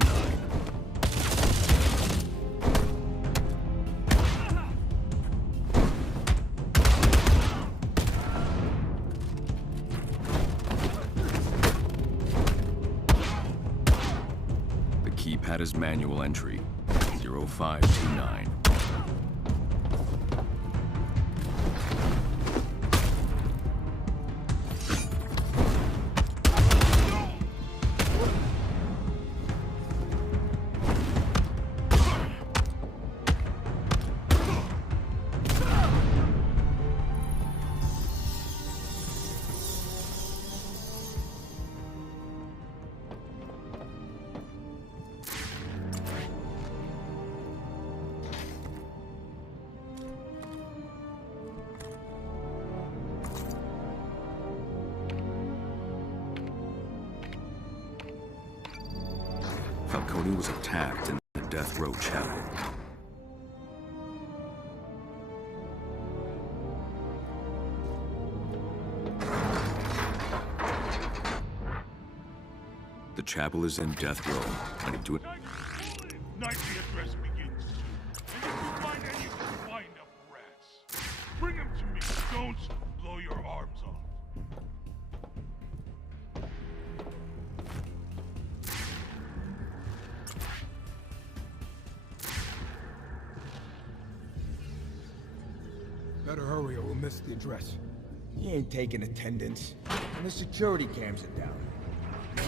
The keypad is manual entry. 0529. Falcone was attacked in the death row chapel. The chapel is in death row. I need to... Nightly address begins soon. And if you find any of those wind-up rats, bring them to me. Don't blow your arms off. Better hurry or we'll miss the address. He ain't taking attendance. And the security cams are down.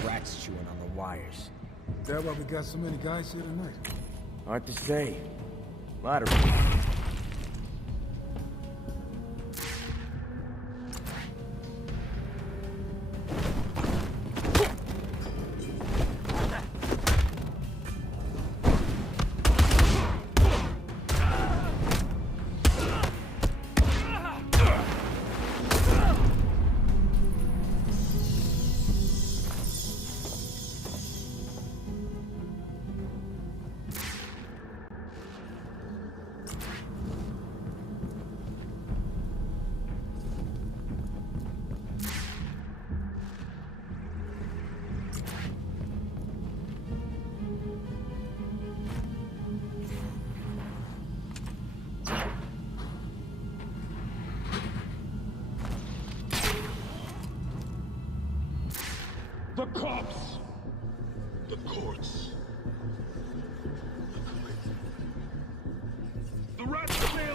Rats chewing on the wires. Is that why we got so many guys here tonight? Hard to say. A lot of them.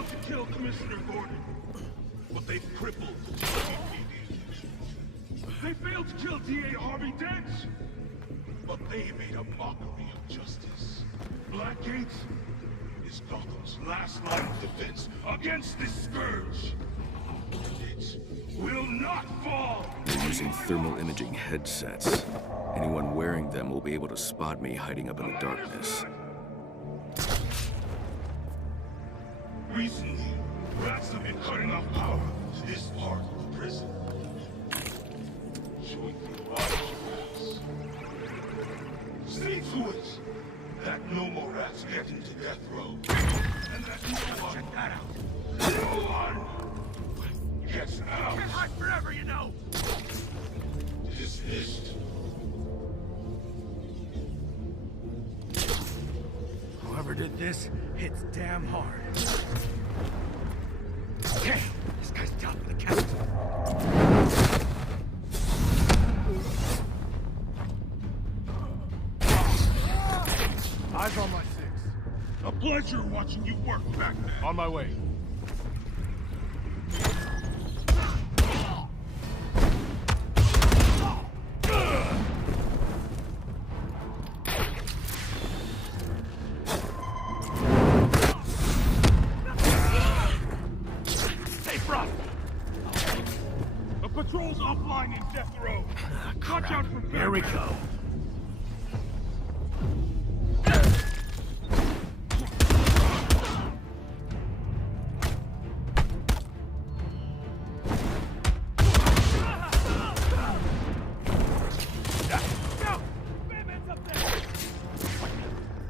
to kill Commissioner Gordon, but they've crippled GCPD. They failed to kill DA Harvey Dent, but they made a mockery of justice. Blackgate is Gotham's last line of defense against this scourge. It will not fall! They're using thermal imaging headsets. Anyone wearing them will be able to spot me hiding up in the darkness. Recently, rats have been cutting off power to this part of the prison. Showing through wires. See to it that no more rats get into death row. And that no one... Check that out. No one gets out. You can't hide forever, you know. Dismissed. Whoever did this hits damn hard. Okay, this guy's top of the count. Eyes on my six. A pleasure watching you work back there. On my way. Stay front. The patrol's offline in Death Row. Watch out for Here we go.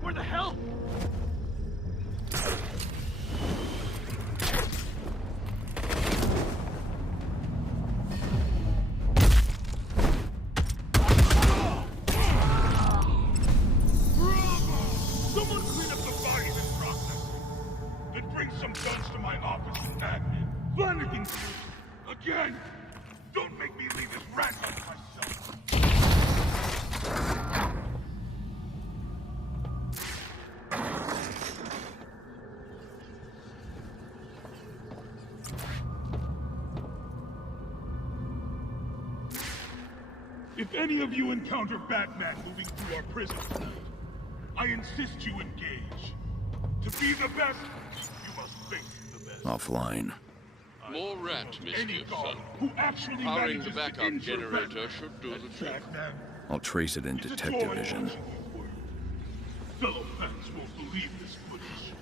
Where the hell? Someone clean up the bodies in process. Then bring some guns to my office and admin. Flanagan, again! Don't make me leave this rat by myself. If any of you encounter Batman moving through our prison tonight, I insist you engage. To be the best, you must think the best. Offline. More rat mischief, son. Who actually Powering the manages to backup injure generator Batman. should do the trick. Batman. I'll trace it in detective vision. Fellow fans won't believe this footage.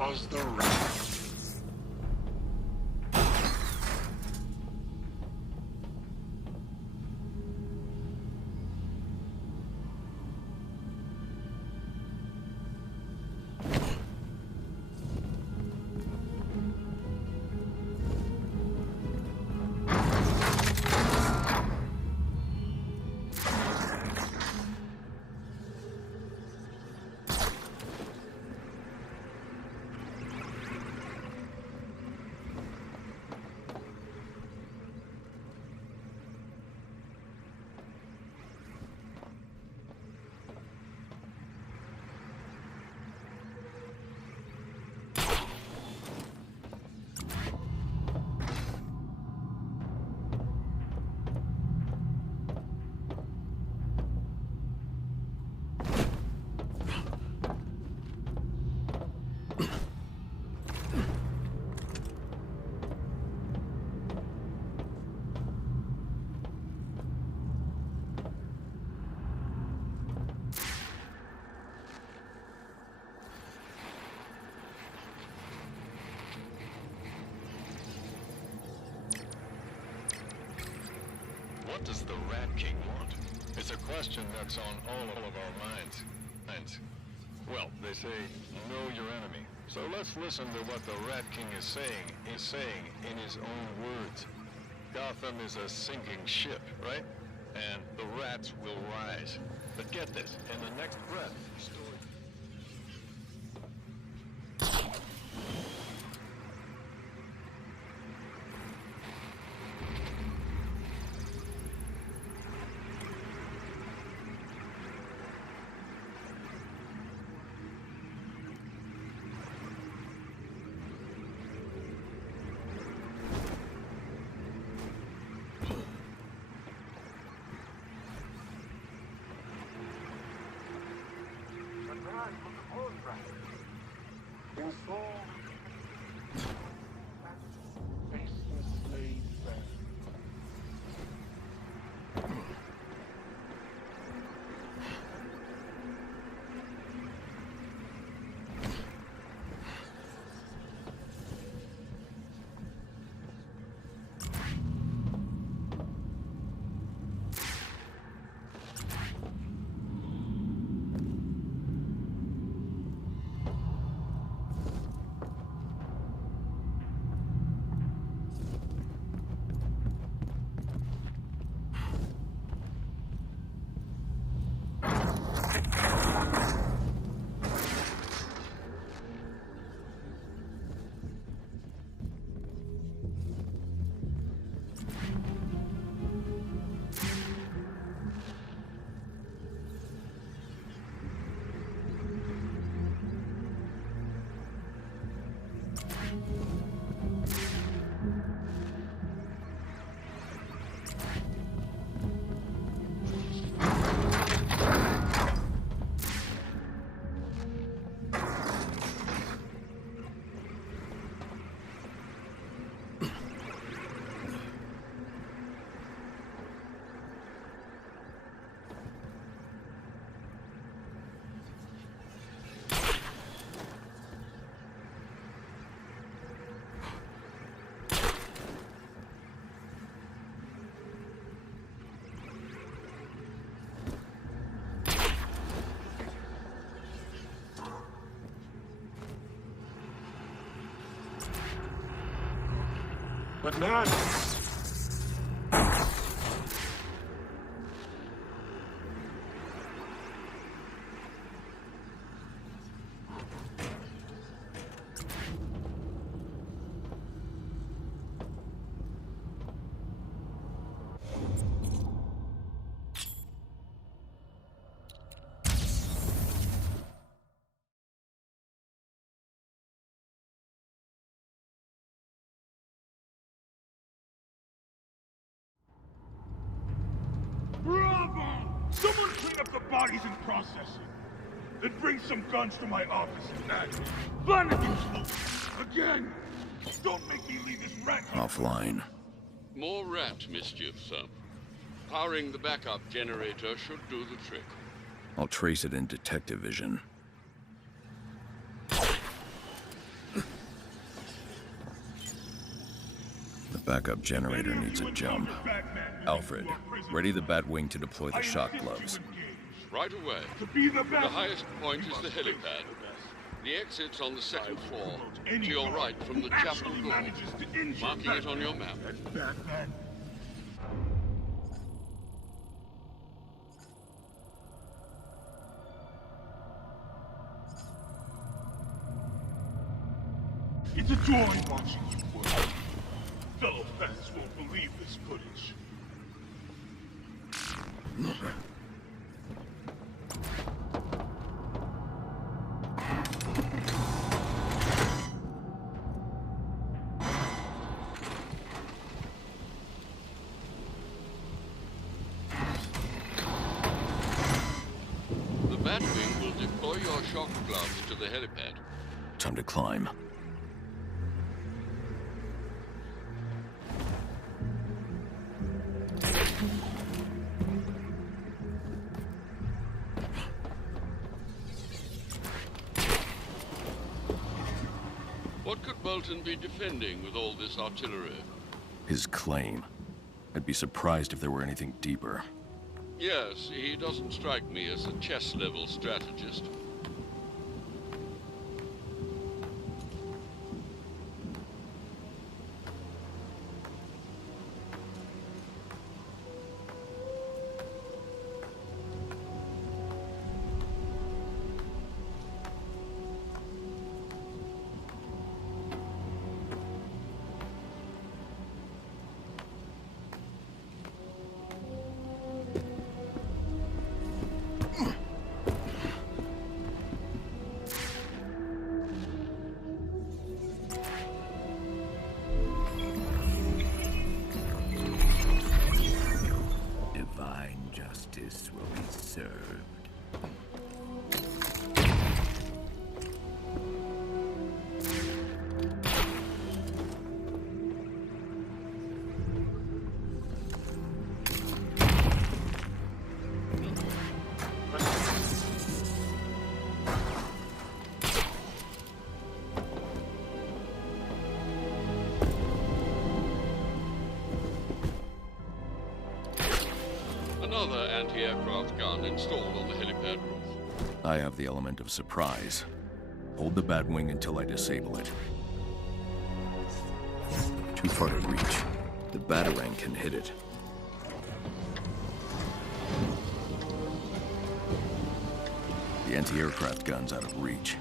as the rat. What does the Rat King want? It's a question that's on all of our minds. Well, they say, know your enemy. So let's listen to what the Rat King is saying in his own words. Gotham is a sinking ship, right? And the rats will rise. But get this, in the next breath, the story... But none. Bravo! Someone clean up the bodies and process it. Then bring some guns to my office and Flanagan's loose! Again! Don't make me leave this rat offline. More rat mischief, sir. Powering the backup generator should do the trick. I'll trace it in detective vision. Backup generator needs a jump. Alfred, ready the Batwing to deploy the shock gloves. Right away. The highest point is the helipad. The exit's on the second floor, to your right from the chapel door. Marking it on your map. Batman. It's a joy watching you work. Fellow fans won't believe this footage. The Batwing will deploy your shock gloves to the helipad. Time to climb. What could Bolton be defending with all this artillery? His claim. I'd be surprised if there were anything deeper. Yes, he doesn't strike me as a chess-level strategist. Justice will be served. Another anti-aircraft gun installed on the helipad roof. I have the element of surprise. Hold the Batwing until I disable it. Too far to reach. The Batarang can hit it. The anti-aircraft gun's out of reach.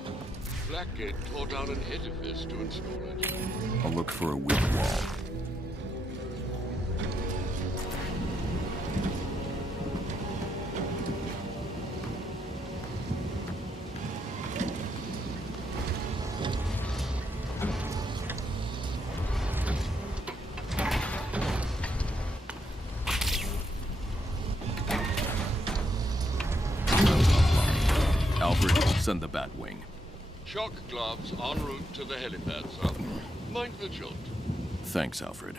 Blackgate tore down an edifice to install it. I'll look for a weak wall. Send the Batwing. Shock gloves en route to the helipad, sir. Mind vigilant. Thanks, Alfred.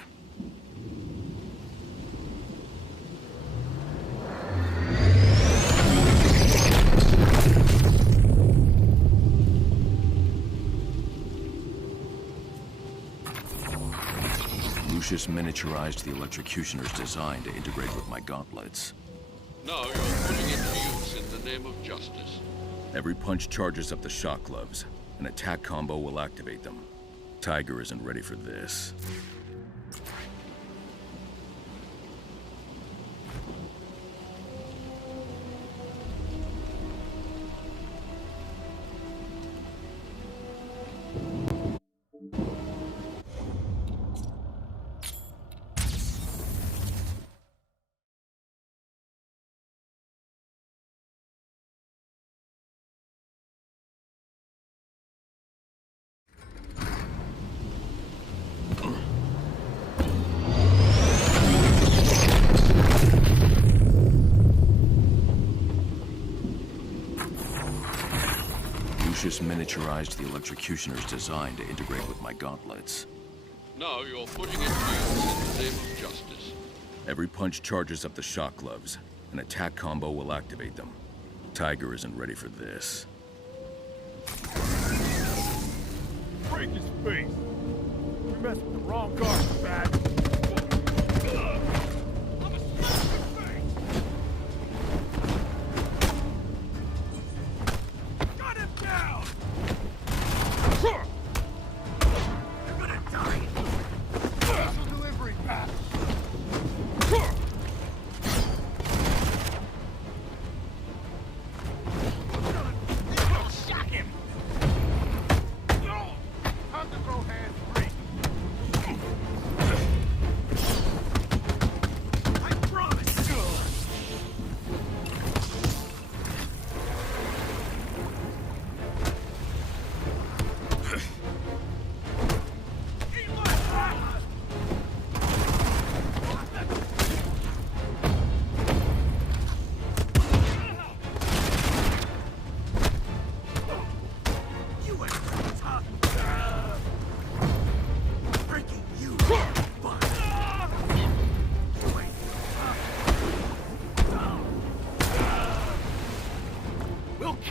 Lucius miniaturized the electrocutioner's design to integrate with my gauntlets. Now you're putting it to use in the name of justice. Every punch charges up the shock gloves. An attack combo will activate them. Tiger isn't ready for this. Lucius miniaturized the electrocutioner's design to integrate with my gauntlets. Now you're putting it to use in the name of justice. Every punch charges up the shock gloves. An attack combo will activate them. Tiger isn't ready for this. Break his face! You messed with the wrong guard, Bat.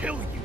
kill you.